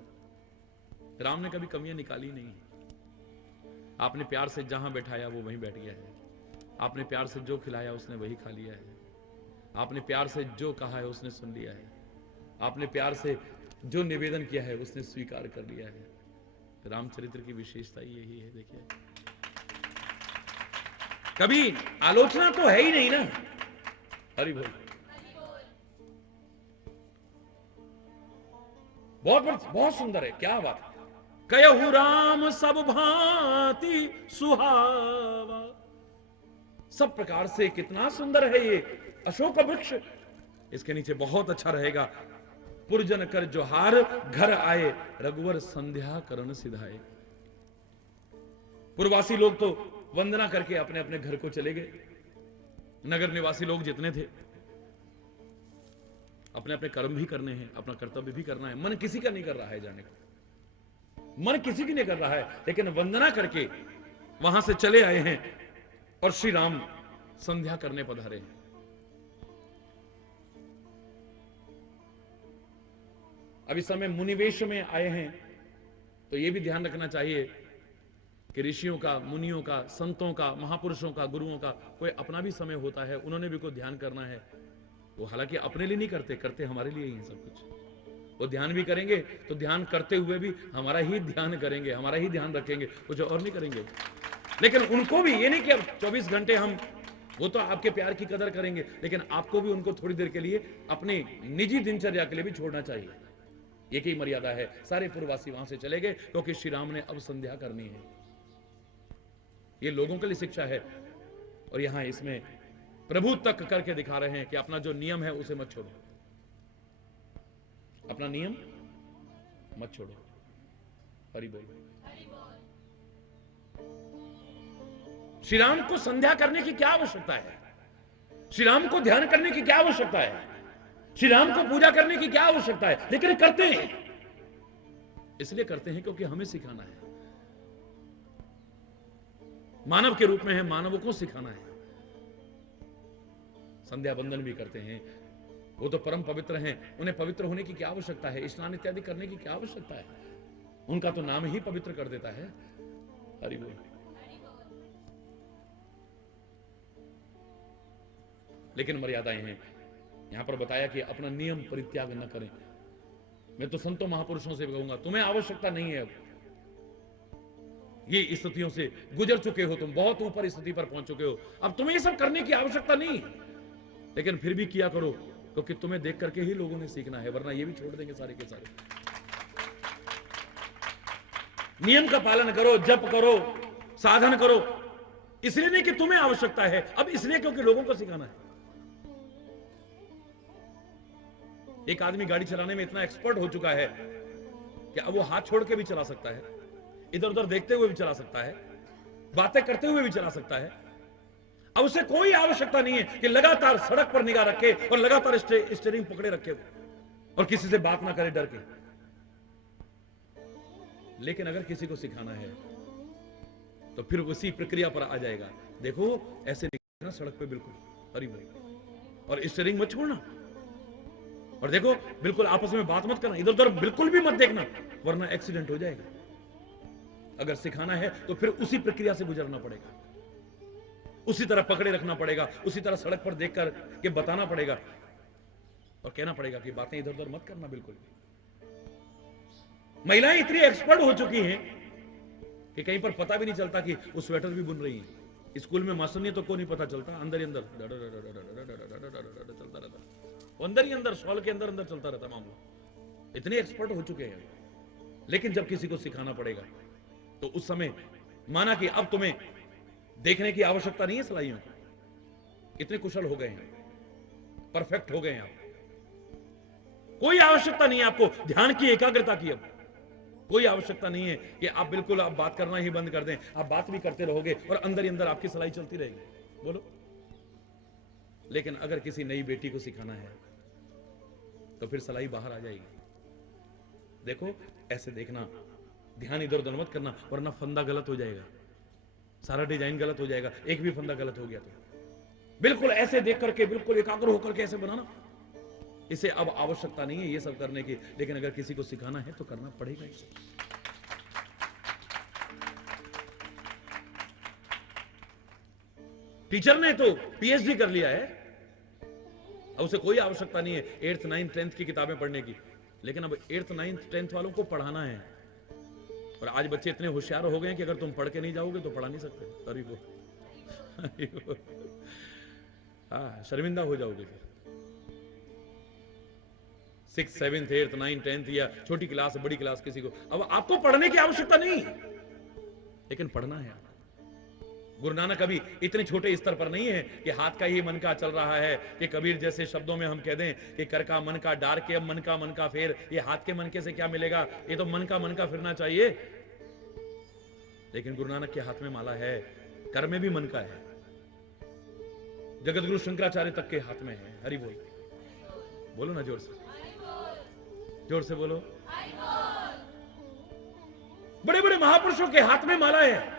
राम ने कभी कमियां निकाली नहीं। आपने प्यार से जहां बैठाया वो वहीं बैठ गया है, आपने प्यार से जो खिलाया उसने वही खा लिया है, आपने प्यार से जो कहा है उसने सुन लिया है, आपने प्यार से जो निवेदन किया है उसने स्वीकार कर लिया है। रामचरित्र की विशेषता यही है। देखिए कभी आलोचना तो है ही नहीं ना। हरि बोल। बहुत सुंदर है, क्या बात। कयहु राम सब भांति सुहावा, सब प्रकार से कितना सुंदर है ये अशोक वृक्ष। इसके नीचे बहुत अच्छा रहेगा। पुरजन कर जोहार घर आए, रघुवर संध्या करण सिधाए। पूर्ववासी लोग तो वंदना करके अपने अपने घर को चले गए। नगर निवासी लोग जितने थे अपने अपने कर्म भी करने हैं, अपना कर्तव्य भी करना है। मन किसी का नहीं कर रहा है जाने को, मन किसी की नहीं कर रहा है, लेकिन वंदना करके वहां से चले आए हैं और श्री राम संध्या करने पधारे हैं। अभी समय मुनिवेश में आए हैं तो यह भी ध्यान रखना चाहिए कि ऋषियों का, मुनियों का, संतों का, महापुरुषों का, गुरुओं का कोई अपना भी समय होता है, उन्होंने भी कोई ध्यान करना है। वो हालांकि अपने लिए नहीं करते, करते हमारे लिए ही है सब कुछ। वो ध्यान भी करेंगे तो ध्यान करते हुए भी हमारा ही ध्यान करेंगे, हमारा ही ध्यान रखेंगे, कुछ और नहीं करेंगे। लेकिन उनको भी ये नहीं कि अब 24 घंटे हम, वो तो आपके प्यार की कदर करेंगे, लेकिन आपको भी उनको थोड़ी देर के लिए अपनी निजी दिनचर्या के लिए भी छोड़ना चाहिए। एक ही मर्यादा है। सारे पूर्ववासी वहां से चले गए क्योंकि श्री राम ने अब संध्या करनी है। ये लोगों के लिए शिक्षा है। और यहां इसमें प्रभु तक करके दिखा रहे हैं कि अपना जो नियम है उसे मत छोड़ो, अपना नियम मत छोड़ो। हरि बोल। श्री राम को संध्या करने की क्या आवश्यकता है? श्री राम को ध्यान करने की क्या आवश्यकता है? श्री राम को पूजा करने की क्या आवश्यकता है? लेकिन करते हैं, इसलिए करते हैं क्योंकि हमें सिखाना है। मानव के रूप में है, मानवों को सिखाना है। संध्या बंदन भी करते हैं, वो तो परम पवित्र हैं, उन्हें पवित्र होने की क्या आवश्यकता है? स्नान इत्यादि करने की क्या आवश्यकता है? उनका तो नाम ही पवित्र कर देता है। हरि बोल। लेकिन मर्यादाएं हैं। यहां पर बताया कि अपना नियम परित्याग न करें। मैं तो संतों महापुरुषों से कहूंगा, तुम्हें आवश्यकता नहीं है। अब ये स्थितियों से गुजर चुके हो, तुम बहुत ऊपर स्थिति पर पहुंच चुके हो, अब तुम्हें ये सब करने की आवश्यकता नहीं। लेकिन फिर भी किया करो, क्योंकि तुम्हें देख करके ही लोगों ने सीखना है, वरना ये भी छोड़ देंगे सारे के सारे। नियम का पालन करो, जप करो, साधन करो, इसलिए नहीं कि तुम्हें आवश्यकता है, अब इसलिए क्योंकि लोगों को सिखाना है। एक आदमी गाड़ी चलाने में इतना एक्सपर्ट हो चुका है कि अब वो हाथ छोड़ के भी चला सकता है, इधर उधर देखते हुए भी चला सकता है, बातें करते हुए भी चला सकता है। अब उसे कोई आवश्यकता नहीं है कि लगातार सड़क पर निगाह रखे और लगातार स्टीयरिंग पकड़े रखे और किसी से बात ना करे डर के। लेकिन अगर किसी को सिखाना है तो फिर उसी प्रक्रिया पर आ जाएगा। देखो ऐसे निकलना सड़क पे बिल्कुल, हरि बोल, और स्टीयरिंग मत छोड़ना, और देखो बिल्कुल आपस में बात मत करना, इधर उधर बिल्कुल भी मत देखना, वरना एक्सीडेंट हो जाएगा। अगर सिखाना है तो फिर उसी प्रक्रिया से गुजरना पड़ेगा, उसी तरह पकड़े रखना पड़ेगा, उसी तरह सड़क पर देखकर के बताना पड़ेगा और कहना पड़ेगा कि बातें इधर उधर मत करना बिल्कुल भी। महिलाएं इतनी एक्सपर्ट हो चुकी हैं कि कहीं पर पता भी नहीं चलता कि वो स्वेटर भी बुन रही हैं। स्कूल में मास्टर नहीं तो को नहीं पता चलता, अंदर ही अंदर चलता रहता, अंदर ही अंदर शॉल के अंदर अंदर चलता रहता मामला। इतने एक्सपर्ट हो चुके हैं। लेकिन जब किसी को सिखाना पड़ेगा तो उस समय माना कि अब तुम्हें देखने की आवश्यकता नहीं है सिलाइयों को, इतने कुशल हो गए हैं, परफेक्ट हो गए हैं आप, कोई आवश्यकता नहीं है आपको ध्यान की, एकाग्रता की। अब कोई आवश्यकता नहीं है कि आप बिल्कुल आप बात करना ही बंद कर दें, आप बात भी करते रहोगे और अंदर ही अंदर आपकी सिलाई चलती रहेगी। बोलो। लेकिन अगर किसी नई बेटी को सिखाना है तो फिर सिलाई बाहर आ जाएगी। देखो ऐसे देखना, ध्यान इधर उधर मत करना, वरना फंदा गलत हो जाएगा, सारा डिजाइन गलत हो जाएगा। एक भी फंदा गलत हो गया तो बिल्कुल ऐसे देख करके, बिल्कुल एकाग्र होकर के ऐसे बनाना। इसे अब आवश्यकता नहीं है ये सब करने की, लेकिन अगर किसी को सिखाना है तो करना पड़ेगा इसे। टीचर ने तो पीएचडी कर लिया है, अब उसे कोई आवश्यकता नहीं है 8th 9th 10th की किताबें पढ़ने की, लेकिन अब 8th 9th 10th वालों को पढ़ाना है। और आज बच्चे इतने होशियार हो गए हैं कि अगर तुम पढ़ के नहीं जाओगे तो पढ़ा नहीं सकते। अरे वो हाँ, शर्मिंदा हो जाओगे फिर। 6th 7th 8th 9th 10th या छोटी क्लास बड़ी क्लास किसी को, अब आपको पढ़ने की आवश्यकता नहीं, लेकिन पढ़ना है। गुरु नानक अभी इतने छोटे स्तर पर नहीं है कि हाथ का ही मन का चल रहा है, कि कबीर जैसे शब्दों में हम कह दें कि कर का मन का डार के अब मन का फेर। ये हाथ के मन के से क्या मिलेगा, ये तो मन का फिरना चाहिए। लेकिन गुरु नानक के हाथ में माला है, कर में भी मन का है, जगत गुरु शंकराचार्य तक के हाथ में है। हरि बोल, बोलो ना जोर से, जोर से बोलो। बड़े बड़े महापुरुषों के हाथ में माला है,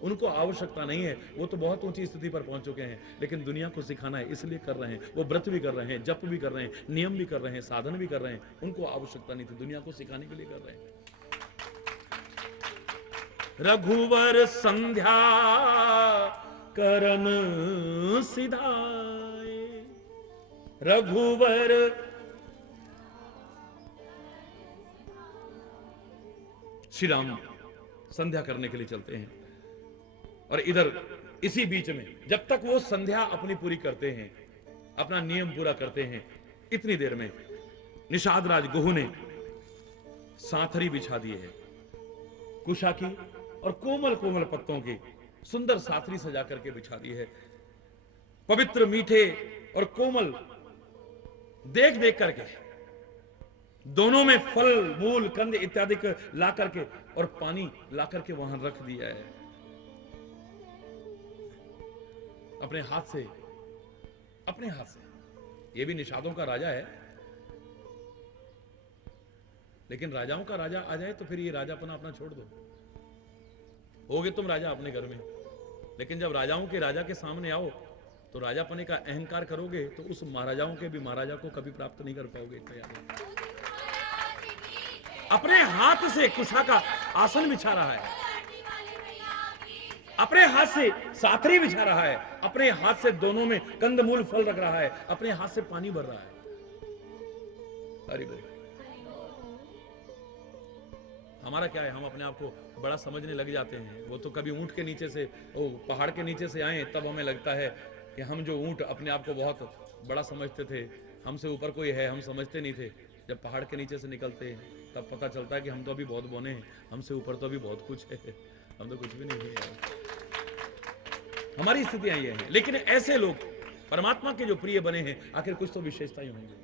उनको आवश्यकता नहीं है, वो तो बहुत ऊंची स्थिति पर पहुंच चुके हैं। लेकिन दुनिया को सिखाना है, इसलिए कर रहे हैं। वो व्रत भी कर रहे हैं, जप भी कर रहे हैं, नियम भी कर रहे हैं, साधन भी कर रहे हैं। उनको आवश्यकता नहीं थी, दुनिया को सिखाने के लिए कर रहे हैं। रघुवर संध्या करन सिधाए, रघुवर श्री राम संध्या करने के लिए चलते हैं। और इधर इसी बीच में जब तक वो संध्या अपनी पूरी करते हैं, अपना नियम पूरा करते हैं, इतनी देर में निषाद राज गुहू ने साथरी बिछा दी है, कुशा की और कोमल कोमल पत्तों की सुंदर साथरी सजा करके बिछा दी है। पवित्र मीठे और कोमल देख देख करके, दोनों में फल मूल कंद इत्यादि ला करके और पानी ला करके वहां रख दिया है। अपने हाथ से, अपने हाथ से। ये भी निषादों का राजा है, लेकिन राजाओं का राजा आ जाए तो फिर ये राजापना अपना छोड़ दो। होगे तुम राजा अपने घर में, लेकिन जब राजाओं के राजा के सामने आओ तो राजापने का अहंकार करोगे तो उस महाराजाओं के भी महाराजा को कभी प्राप्त नहीं कर पाओगे। अपने हाथ से कुशा का आसन बिछा रहा है, अपने हाथ से साथरी बिछा रहा है, अपने हाथ से दोनों में कंदमूल फल रख रहा है, अपने हाथ से पानी भर रहा है। हरि बोल। हमारा क्या है, हम अपने आप को बड़ा समझने लग जाते हैं। वो तो कभी ऊंट के नीचे से, ओ पहाड़ के नीचे से आए तब हमें लगता है कि हम जो ऊंट अपने आप को बहुत बड़ा समझते थे, हमसे ऊपर कोई है, हम समझते नहीं थे। जब पहाड़ के नीचे से निकलते हैं तब पता चलता है कि हम तो अभी बहुत बोने हैं, हमसे ऊपर तो अभी बहुत कुछ है, हम तो कुछ भी नहीं है। हमारी स्थितियां ये हैं। लेकिन ऐसे लोग परमात्मा के जो प्रिय बने हैं, आखिर कुछ तो विशेषताएं होंगी।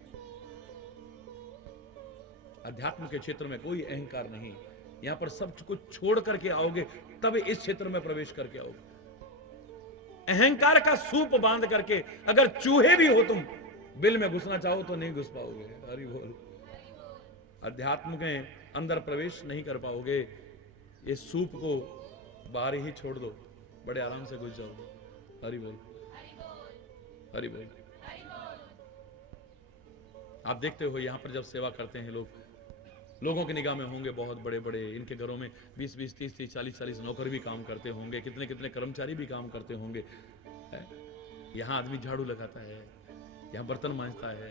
अध्यात्म के क्षेत्र में कोई अहंकार नहीं, यहां पर सब कुछ छोड़ करके आओगे तब इस क्षेत्र में प्रवेश करके आओगे। अहंकार का सूप बांध करके अगर चूहे भी हो तुम, बिल में घुसना चाहो तो नहीं घुस पाओगे। हरि बोल। अध्यात्म के अंदर प्रवेश नहीं कर पाओगे, ये सूप को बाहर ही छोड़ दो, बड़े आराम से घुस जाओगे। हरि बोल, हरि बोल। आप देखते हो यहां पर जब सेवा करते हैं लोग, लोगों की निगाह में होंगे बहुत बड़े बड़े, इनके घरों में 20-20, 30-30, 40-40 नौकर भी काम करते होंगे, कितने कितने कर्मचारी भी काम करते होंगे। यहाँ आदमी झाड़ू लगाता है, यहाँ बर्तन मांजता है,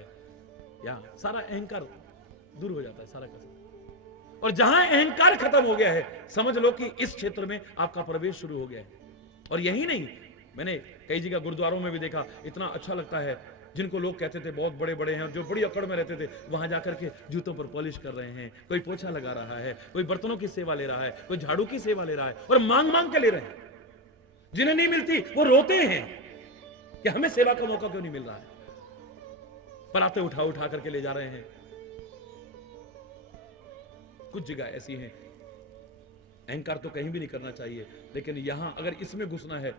यहाँ सारा अहंकार दूर हो जाता है, सारा का सारा। और जहां अहंकार खत्म हो गया है, समझ लो कि इस क्षेत्र में आपका प्रवेश शुरू हो गया है। और यही नहीं, मैंने कई जगह गुरुद्वारों में भी देखा, इतना अच्छा लगता है, जिनको लोग कहते थे बहुत बड़े बड़े हैं, जो बड़ी अकड़ में रहते थे, वहां जाकर के जूतों पर पॉलिश कर रहे हैं, कोई पोछा लगा रहा है, कोई बर्तनों की सेवा ले रहा है, कोई झाड़ू की सेवा ले रहा है, और मांग मांग के ले रहे हैं। जिन्हें नहीं मिलती वो रोते हैं कि हमें सेवा का मौका क्यों नहीं मिल रहा है। पराते उठा उठा करके ले जा रहे हैं। कुछ जगह ऐसी हैं, अहंकार तो कहीं भी नहीं करना चाहिए, लेकिन यहां अगर इसमें घुसना है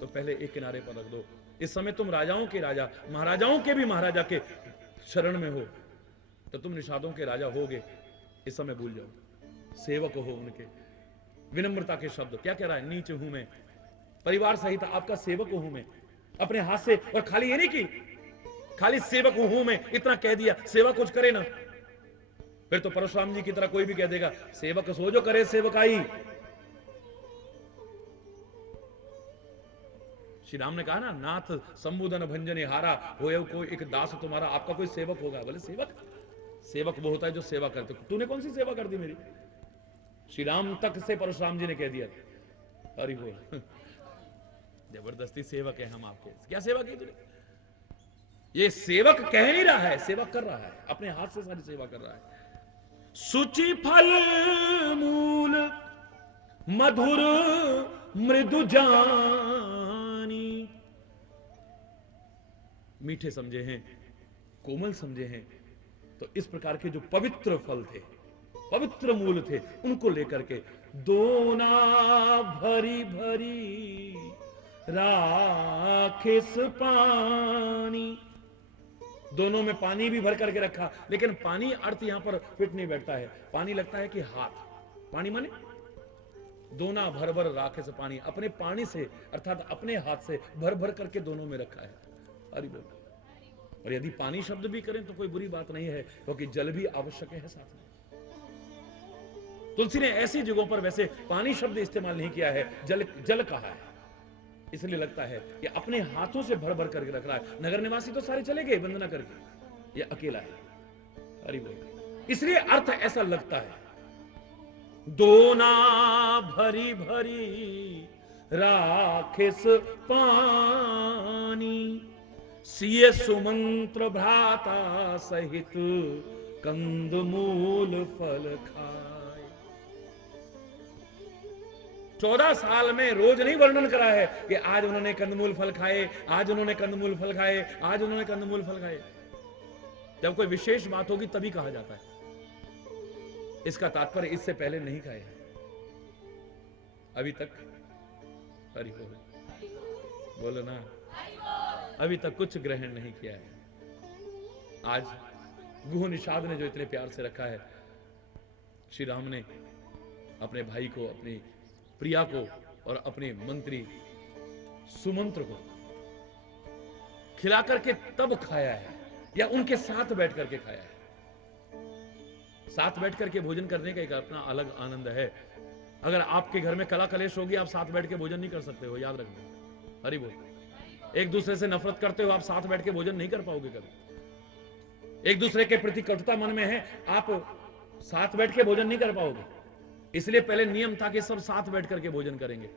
तो पहले एक किनारे पर रख दो। इस समय तुम राजाओं के राजा, महाराजाओं के भी महाराजा के शरण में हो, तो तुम निषादों के राजा होगे, इस समय भूल जाओ। सेवक हो उनके। विनम्रता के शब्द क्या कह रहा है, नीच हूं मैं, परिवार सहित आपका सेवक हूं मैं, अपने हाथ से। और खाली ये नहीं कि खाली सेवक हूं मैं इतना कह दिया, सेवा कुछ करे ना, फिर तो परशुराम जी की तरह कोई भी कह देगा सेवक सो जो करे सेवकाई। श्री राम ने कहा ना, नाथ संबोधन भंजने हारा होए कोई एक दास तुम्हारा, आपका कोई सेवक होगा। बोले सेवक, सेवक वो होता है जो सेवा करते। तूने कौन सी सेवा कर दी मेरी? श्री राम तक से परशुराम जी ने कह दिया, अरे बोल जबरदस्ती सेवक है हम आपके। क्या सेवा की तूने? ये सेवक कह नहीं रहा है, सेवक कर रहा है, अपने हाथ से सारी सेवा कर रहा है। सुचि फल मूल मधुर मृदु जानी, मीठे समझे हैं, कोमल समझे हैं। तो इस प्रकार के जो पवित्र फल थे, पवित्र मूल थे, उनको लेकर के दोना भरी भरी राखिस पानी, दोनों में पानी भी भर करके रखा। लेकिन पानी अर्थ यहां पर फिट नहीं बैठता है। पानी लगता है कि हाथ, पानी माने दोना भर भर राखे से पानी, अपने पानी से अर्थात अपने हाथ से भर भर करके दोनों में रखा है। हरि बोल। और यदि पानी शब्द भी करें तो कोई बुरी बात नहीं है, क्योंकि जल भी आवश्यक है साथ में। तुलसी ने ऐसी जगहों पर वैसे पानी शब्द इस्तेमाल नहीं किया है, जल जल कहा है। इसलिए लगता है कि अपने हाथों से भर भर करके रख रहा है। नगर निवासी तो सारे चले गए वंदना करके, ये अकेला है। हरि बोल। इसलिए अर्थ ऐसा लगता है, दोना भरी भरी राखिस पानी, सिए सुमंत्र भ्राता सहित कंदमूल फल खाए। 14 साल में रोज नहीं वर्णन करा है कि आज उन्होंने कंदमूल फल खाए, आज उन्होंने कंदमूल फल खाए, आज उन्होंने कंदमूल फल खाए। जब कोई विशेष बात होगी तभी कहा जाता है। इसका तात्पर्य इससे पहले नहीं खाए अभी तक। हरि बोल, बोलो ना, अभी तक कुछ ग्रहण नहीं किया है। आज गुह निषाद ने जो इतने प्यार से रखा है, श्री राम ने अपने भाई को, अपनी प्रिया को और अपने मंत्री सुमंत्र को खिला करके तब खाया है, या उनके साथ बैठ करके खाया है। साथ बैठ करके भोजन करने का एक अपना अलग आनंद है। अगर आपके घर में कला कलेश होगी, आप साथ बैठ के भोजन नहीं कर सकते हो, याद रखना। हरि बोल। एक दूसरे से नफरत करते हो, आप साथ बैठ के भोजन नहीं कर पाओगे कभी। एक दूसरे के प्रति कटुता मन में है, आप साथ बैठ के भोजन नहीं कर पाओगे। इसलिए पहले नियम था कि सब साथ बैठ करके भोजन करेंगे।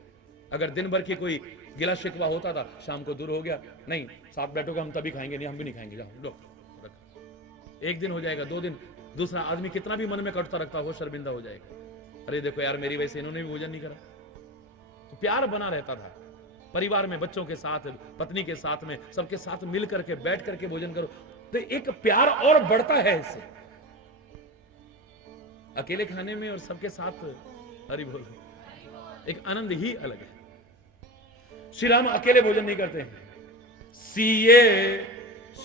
अगर दिन भर की कोई गिला शिकवा होता था, शाम को दूर हो गया, नहीं साथ बैठोगे हम तभी खाएंगे, नहीं हम भी नहीं खाएंगे, जाओ लो। एक दिन हो जाएगा, 2 दिन, दूसरा आदमी कितना भी मन में कटुता रखता हो, शर्मिंदा हो जाएगा। अरे देखो यार, मेरी वजह से इन्होंने भी भोजन नहीं करा। तो प्यार बना रहता था परिवार में, बच्चों के साथ, पत्नी के साथ में, सबके साथ मिल करके बैठ करके भोजन करो तो एक प्यार और बढ़ता है इससे। अकेले खाने में और सबके साथ, हरि बोल, एक आनंद ही अलग है। श्री राम अकेले भोजन नहीं करते हैं। सिए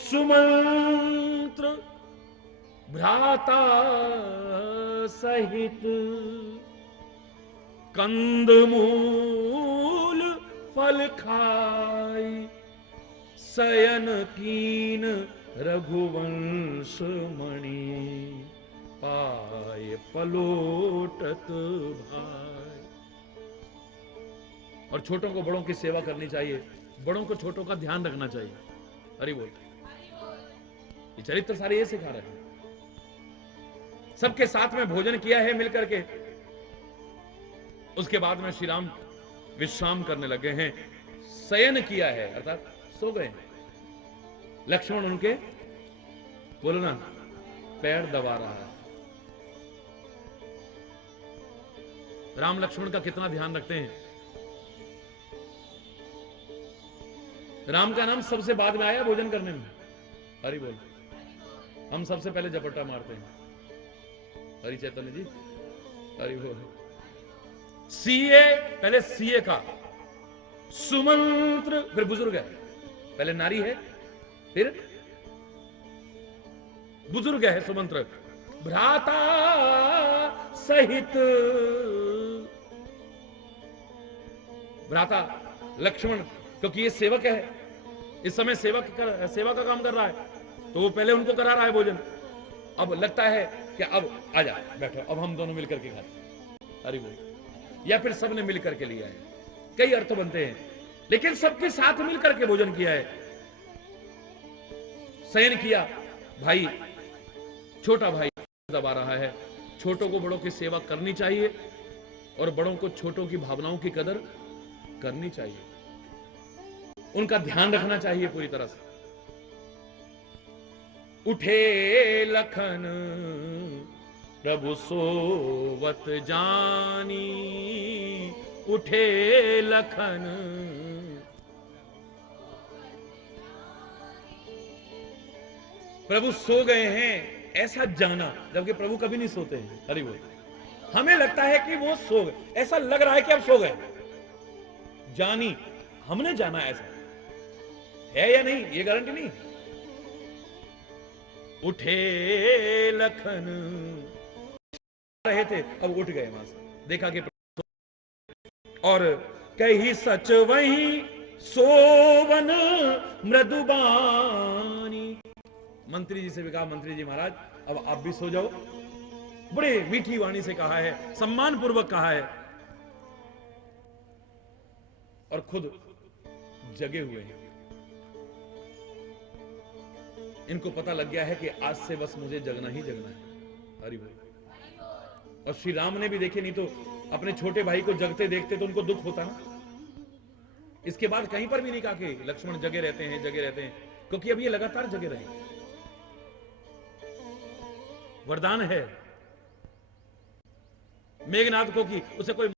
सुमंत्र भ्राता सहित कंदमूल फल खाई, शयन कीन रघुवंश मणि, पाए पलोटत भाई। और छोटों को बड़ों की सेवा करनी चाहिए, बड़ों को छोटों का ध्यान रखना चाहिए। हरि बोल। ये चरित्र सारे ये सिखा रहे हैं। सबके साथ में भोजन किया है मिलकर के। उसके बाद में श्री राम विश्राम करने लगे हैं, शयन किया है अर्थात सो गए हैं। लक्ष्मण उनके, बोलो ना, पैर दबा रहा है। राम लक्ष्मण का कितना ध्यान रखते हैं। राम का नाम सबसे बाद में आया भोजन करने में। हरि बोल। हम सबसे पहले झपट्टा मारते हैं। हरि चैतन्य जी, हरि बोल। सीए, पहले सीए का, सुमंत्र, फिर बुजुर्ग है। पहले नारी है, फिर बुजुर्ग है सुमंत्र। भ्राता सहित, भ्राता लक्ष्मण, क्योंकि ये सेवक है, इस समय सेवा का काम कर रहा है, तो वो पहले उनको करा रहा है भोजन। अब लगता है कि अब आजा बैठो, अब हम दोनों मिलकर के खाते। हरि बोल। या फिर सबने मिलकर के लिया है, कई अर्थ बनते हैं, लेकिन सबके साथ मिलकर के भोजन किया है। शयन किया। भाई, छोटा भाई दबा रहा है। छोटों को बड़ों की सेवा करनी चाहिए और बड़ों को छोटों की भावनाओं की कदर करनी चाहिए, उनका ध्यान रखना चाहिए पूरी तरह से। उठे लखन प्रभु सोवत जानी, उठे लखन। प्रभु सो गए हैं ऐसा जाना, जबकि प्रभु कभी नहीं सोते हैं। हरि बोल। हमें लगता है कि वो सो गए, ऐसा लग रहा है कि अब सो गए। जानी, हमने जाना ऐसा है या नहीं, ये गारंटी नहीं। उठे लखन, रहे थे, अब उठ गए वहां से, देखा कि और कही सच वही सोवन मृदुबानी। मंत्री जी से भी कहा, मंत्री जी महाराज अब आप भी सो जाओ। बड़े मीठी वाणी से कहा है, सम्मान पूर्वक कहा है, और खुद जगे हुए हैं। इनको पता लग गया है कि आज से बस मुझे जगना ही जगना है। हरि बोल। और श्री राम ने भी, देखे नहीं तो अपने छोटे भाई को जगते देखते तो उनको दुख होता ना। इसके बाद कहीं पर भी नहीं कहा कि लक्ष्मण जगे रहते हैं, जगे रहते हैं, क्योंकि अब ये लगातार जगे रहे। वरदान है मेघनाथ को कि उसे कोई